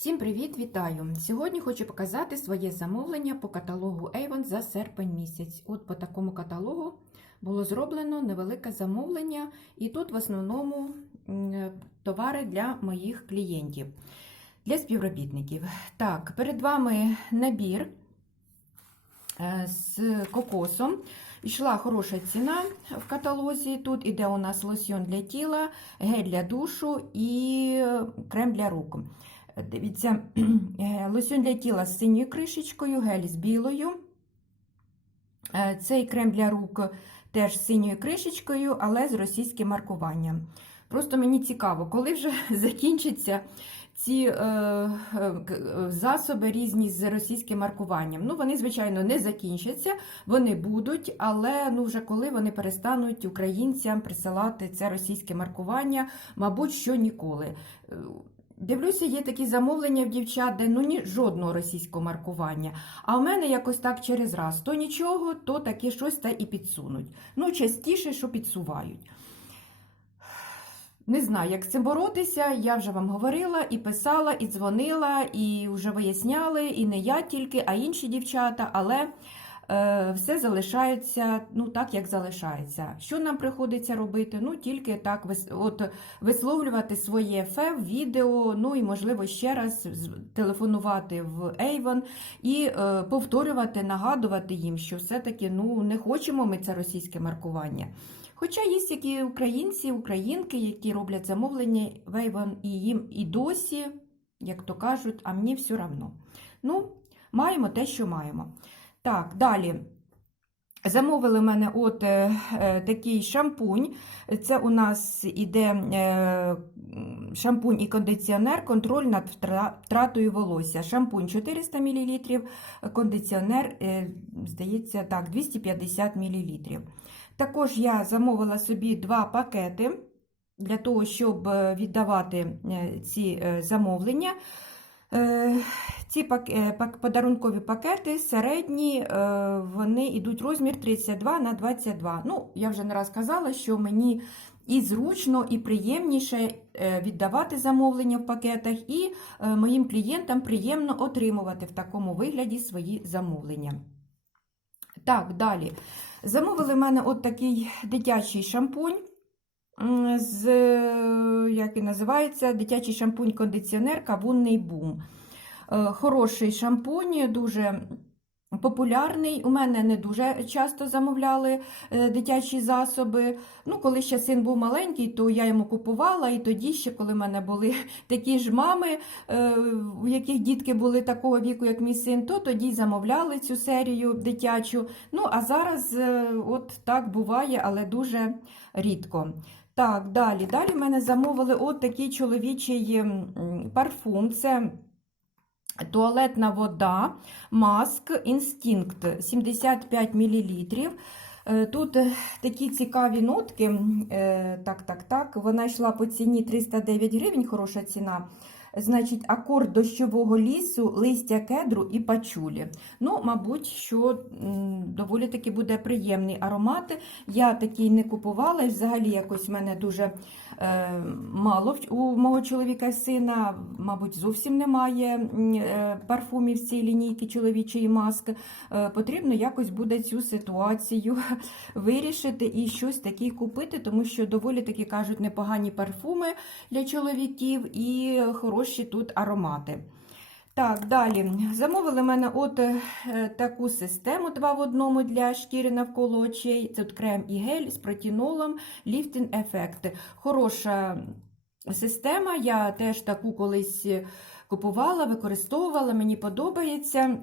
Всім привіт, вітаю! Сьогодні хочу показати своє замовлення по каталогу Avon за серпень місяць. От по такому каталогу було зроблено невелике замовлення, і тут в основному товари для моїх клієнтів, для співробітників. Так, перед вами набір е, з кокосом. Йшла хороша ціна в каталозі. Тут іде у нас лосьйон для тіла, гель для душу і крем для рук. Дивіться, е, лосьон для тіла з синьою кришечкою, гель з білою. Е, Цей крем для рук теж з синьою кришечкою, але з російським маркуванням. Просто мені цікаво, коли вже закінчаться ці е, е, засоби різні з російським маркуванням. Ну, вони, звичайно, не закінчаться, вони будуть, але ну, вже коли вони перестануть українцям присилати це російське маркування, мабуть, що ніколи. Дивлюся, є такі замовлення в дівчат, де ну ні жодного російського маркування. А в мене якось так через раз. То нічого, то таке щось та і підсунуть. Ну, частіше, що підсувають. Не знаю, як з цим боротися. Я вже вам говорила і писала, і дзвонила, і вже виясняли, і не я тільки, а інші дівчата, але все залишається ну, так, як залишається. Що нам приходиться робити? Ну, тільки так от, висловлювати своє фе в відео, ну і, можливо, ще раз телефонувати в Avon і е, повторювати, нагадувати їм, що все-таки ну, не хочемо ми це російське маркування. Хоча є такі українці, українки, які роблять замовлення в Avon, і їм і досі, як то кажуть, а мені все равно. Ну, маємо те, що маємо. Так, далі. Замовили мене от е, е, такий шампунь. Це у нас іде е, шампунь і кондиціонер, контроль над втратою волосся. Шампунь 400 мл, кондиціонер, е, здається, так, 250 мл. Також я замовила собі два пакети для того, щоб е, віддавати е, ці замовлення. Е, Ці е, подарункові пакети середні, е, вони йдуть розмір 32 на 22. Ну, я вже не раз казала, що мені і зручно, і приємніше віддавати замовлення в пакетах, і моїм клієнтам приємно отримувати в такому вигляді свої замовлення. Так, далі. Замовили в мене от такий дитячий шампунь з, е, як і називається, дитячий шампунь-кондиціонер Кавунний бум. Е, Хороший шампунь, дуже популярний. У мене не дуже часто замовляли е, дитячі засоби. Ну, коли ще син був маленький, то я йому купувала, і тоді ще, коли в мене були такі ж мами, у яких дітки були такого віку, як мій син, то тоді замовляли цю серію дитячу. Ну, а зараз от так буває, але дуже рідко. Так, далі. Далі в мене замовили от такий чоловічий парфум. Це туалетна вода, маск, інстинкт 75 мл. Тут е, такі цікаві нотки. Е, Так, так, так. Вона йшла по ціні 309 гривень, хороша ціна. Значить, акорд дощового лісу, листя кедру і пачулі. Ну, мабуть, що доволі таки буде приємний аромат. Я такий не купувала, взагалі якось в мене дуже е, мало у мого чоловіка сина, мабуть, зовсім немає е, парфумів з цієї лінійки чоловічої маски. Е, потрібно якось буде цю ситуацію вирішити і щось таке купити, тому що доволі таки кажуть непогані парфуми для чоловіків і хороші тут аромати. Так, далі. Замовили мене от е, таку систему 2 в одному для шкіри навколо очей. Це от крем і гель з протінолом, ліфтинг ефект. Хороша система. Я теж таку колись купувала, використовувала, мені подобається.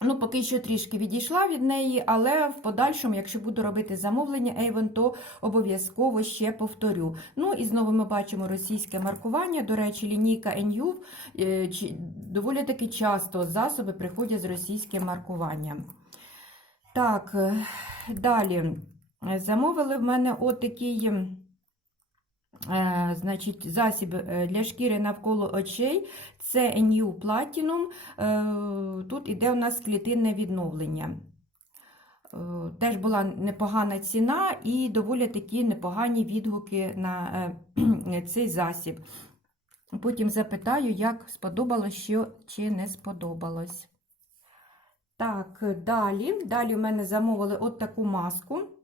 Ну, поки що трішки відійшла від неї, але в подальшому, якщо буду робити замовлення Avon, то обов'язково ще повторю. Ну і знову ми бачимо російське маркування. До речі, лінійка NU е, доволі таки часто засоби приходять з російським маркуванням. Так, е, далі. Замовили в мене отакий е, значить, засіб для шкіри навколо очей. Це NU Platinum. Тут іде у нас клітинне відновлення. Е, Теж була непогана ціна і доволі такі непогані відгуки на е, цей засіб. Потім запитаю, як сподобалось що чи не сподобалось. Так, далі. Далі в мене замовили от таку маску.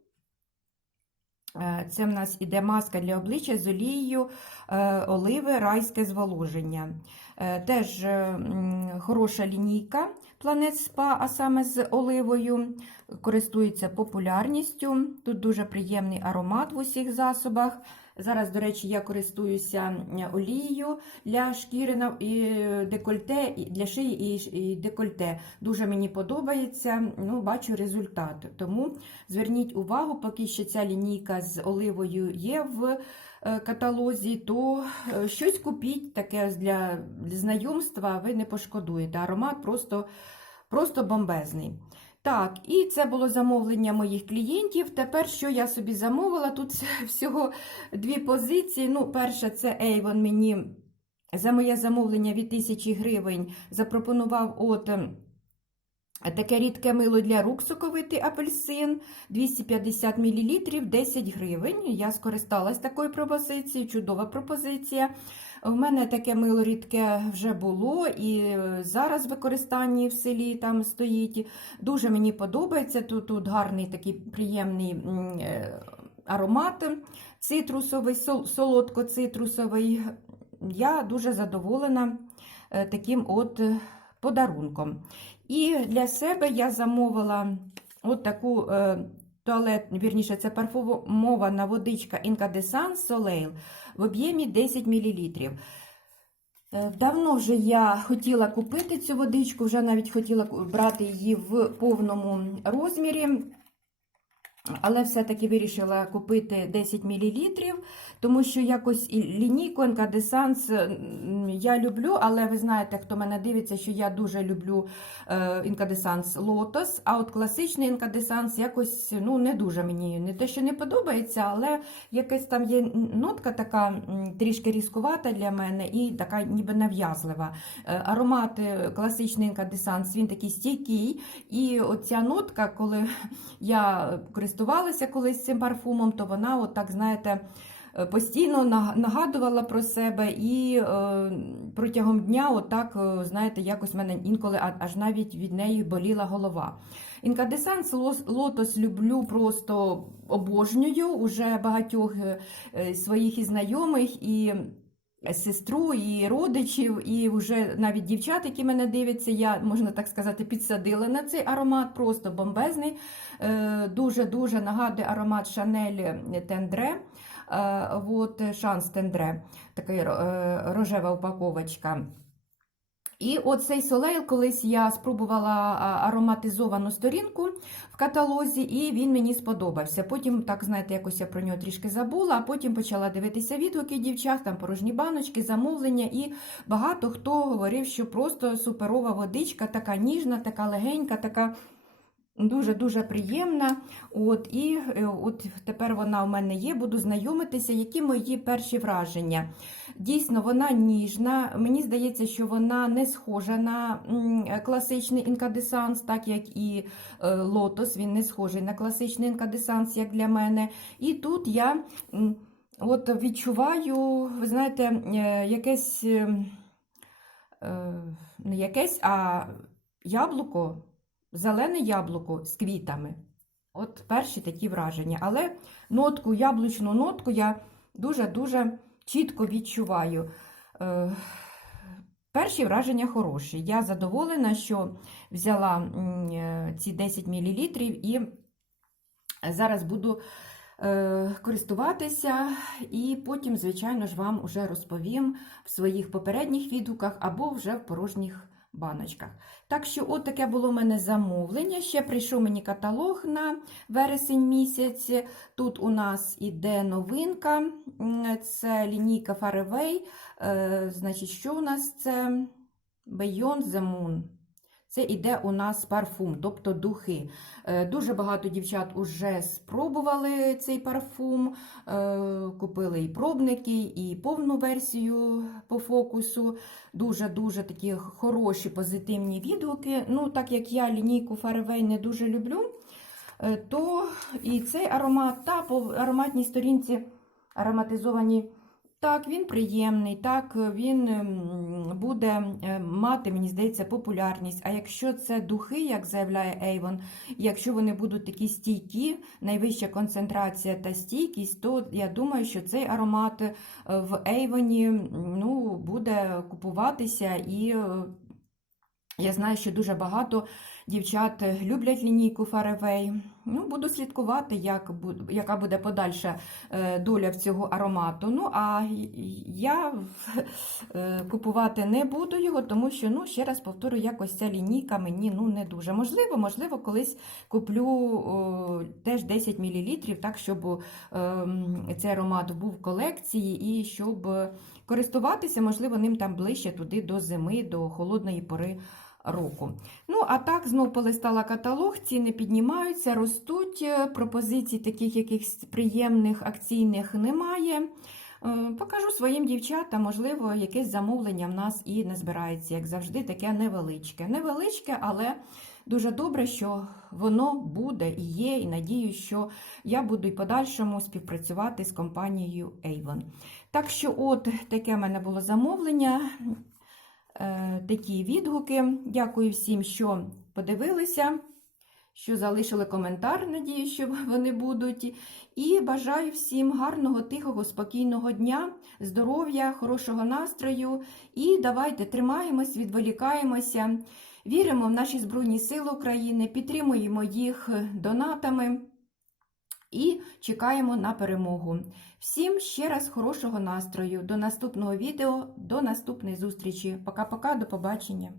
Е, Це в нас іде маска для обличчя з олією е, оливи райське зволоження. Е, Теж хороша лінійка планет СПА, а саме з оливою. Користується популярністю. Тут дуже приємний аромат в усіх засобах. Зараз, до речі, я користуюся олією для шкіри на- і декольте, і для шиї і декольте. Дуже мені подобається, ну, бачу результат. Тому зверніть увагу, поки ще ця лінійка з оливою є в е, каталозі, то е, щось купіть таке для знайомства, ви не пошкодуєте. Аромат просто, просто бомбезний. Так, і це було замовлення моїх клієнтів. Тепер що я собі замовила? Тут всього дві позиції. Ну, перше, це Avon мені за моє замовлення від 1000 гривень запропонував от ем, таке рідке мило для рук соковитий апельсин 250 мл 10 гривень. Я скористалась такою пропозицією, чудова пропозиція. У мене таке мило рідке вже було і зараз в використанні в селі там стоїть. Дуже мені подобається. Тут, тут гарний такий приємний е, аромат цитрусовий, солодко-цитрусовий. Я дуже задоволена е, таким от е, подарунком. І для себе я замовила от таку е, туалет, вірніше, це парфумована водичка Інкадесан Soleil в об'ємі 10 мл. Е, Давно вже я хотіла купити цю водичку, вже навіть хотіла брати її в повному розмірі, але все-таки вирішила купити 10 мл, тому що якось і лінійку Incandescence м, я люблю, але ви знаєте, хто мене дивиться, що я дуже люблю е, Incandescence Lotus, а от класичний Incandescence якось ну, не дуже мені, не те, що не подобається, але якась там є нотка така трішки різкувата для мене і така ніби нав'язлива. Е, Аромат е, класичний Incandescence, він такий стійкий, і оця нотка, коли я користувалася колись цим парфумом, то вона, от так, знаєте, е, постійно нагадувала про себе і е, протягом дня, отак, е, знаєте, якось в мене інколи аж навіть від неї боліла голова. Інкандесанс лотос люблю просто обожнюю уже багатьох своїх і знайомих, і сестру, і родичів, і вже навіть дівчат, які мене дивляться, я, можна так сказати, підсадила на цей аромат, просто бомбезний. Е, Дуже-дуже нагадує аромат Шанель Тендре. Е, от, Шанс Тендре, така е, рожева упаковочка. І оцей солейл, колись я спробувала ароматизовану сторінку в каталозі, і він мені сподобався. Потім, так знаєте, якось я про нього трішки забула, а потім почала дивитися відгуки дівчат, там порожні баночки, замовлення, і багато хто говорив, що просто суперова водичка, така ніжна, така легенька, така. Дуже-дуже приємна. От, і е, от тепер вона у мене є, буду знайомитися, які мої перші враження. Дійсно, вона ніжна. Мені здається, що вона не схожа на класичний інкадесанс, так як і е, лотос, він не схожий на класичний інкадесанс, як для мене. І тут я от відчуваю, ви знаєте, е, якесь е, е, не якесь, а яблуко. Зелене яблуко з квітами. От перші такі враження. Але нотку, яблучну нотку я дуже-дуже чітко відчуваю. Е, перші враження хороші. Я задоволена, що взяла е, ці 10 мл і зараз буду е, користуватися, і потім, звичайно ж, вам вже розповім в своїх попередніх відгуках або вже в порожніх баночках. Так що, от таке було в мене замовлення. Ще прийшов мені каталог на вересень місяць. Тут у нас іде новинка, це лінійка Faraway. Е, Значить, що у нас це Beyond the Moon. Це іде у нас парфум, тобто духи. Е, Дуже багато дівчат уже спробували цей парфум, е, купили і пробники, і повну версію по фокусу. Дуже-дуже такі хороші позитивні відгуки. Ну, так як я лінійку Faraway не дуже люблю, е, то і цей аромат, та по ароматній сторінці ароматизовані Так, він приємний, так, він буде е, мати, мені здається, популярність. А якщо це духи, як заявляє Avon, якщо вони будуть такі стійкі, найвища концентрація та стійкість, то я думаю, що цей аромат е, в Avon ну, буде купуватися і. е, Я знаю, що дуже багато дівчат люблять лінійку Faraway. Ну, буду слідкувати, як, яка буде подальша е, доля в цього аромату. Ну, а я е, купувати не буду його, тому що, ну, ще раз повторю, якось ця лінійка мені ну, не дуже. Можливо, можливо, колись куплю о, теж 10 мл, так, щоб е, м, цей аромат був в колекції і щоб користуватися, можливо, ним там ближче туди до зими, до холодної пори року. Ну, а так, знов полистала каталог, ціни піднімаються, ростуть, е, пропозицій таких якихось приємних акційних немає. Е, Покажу своїм дівчатам, можливо, якесь замовлення в нас і не збирається, як завжди, таке невеличке. Невеличке, але дуже добре, що воно буде і є, і надію, що я буду і подальшому співпрацювати з компанією Avon. Так що, от таке в мене було замовлення. Е, такі відгуки. Дякую всім, що подивилися, що залишили коментар. Надію, що вони будуть. І бажаю всім гарного, тихого, спокійного дня, здоров'я, хорошого настрою. І давайте тримаємось, відволікаємося, віримо в наші Збройні Сили України, підтримуємо їх донатами. І чекаємо на перемогу. Всім ще раз хорошого настрою. До наступного відео, до наступної зустрічі. Пока-пока, до побачення.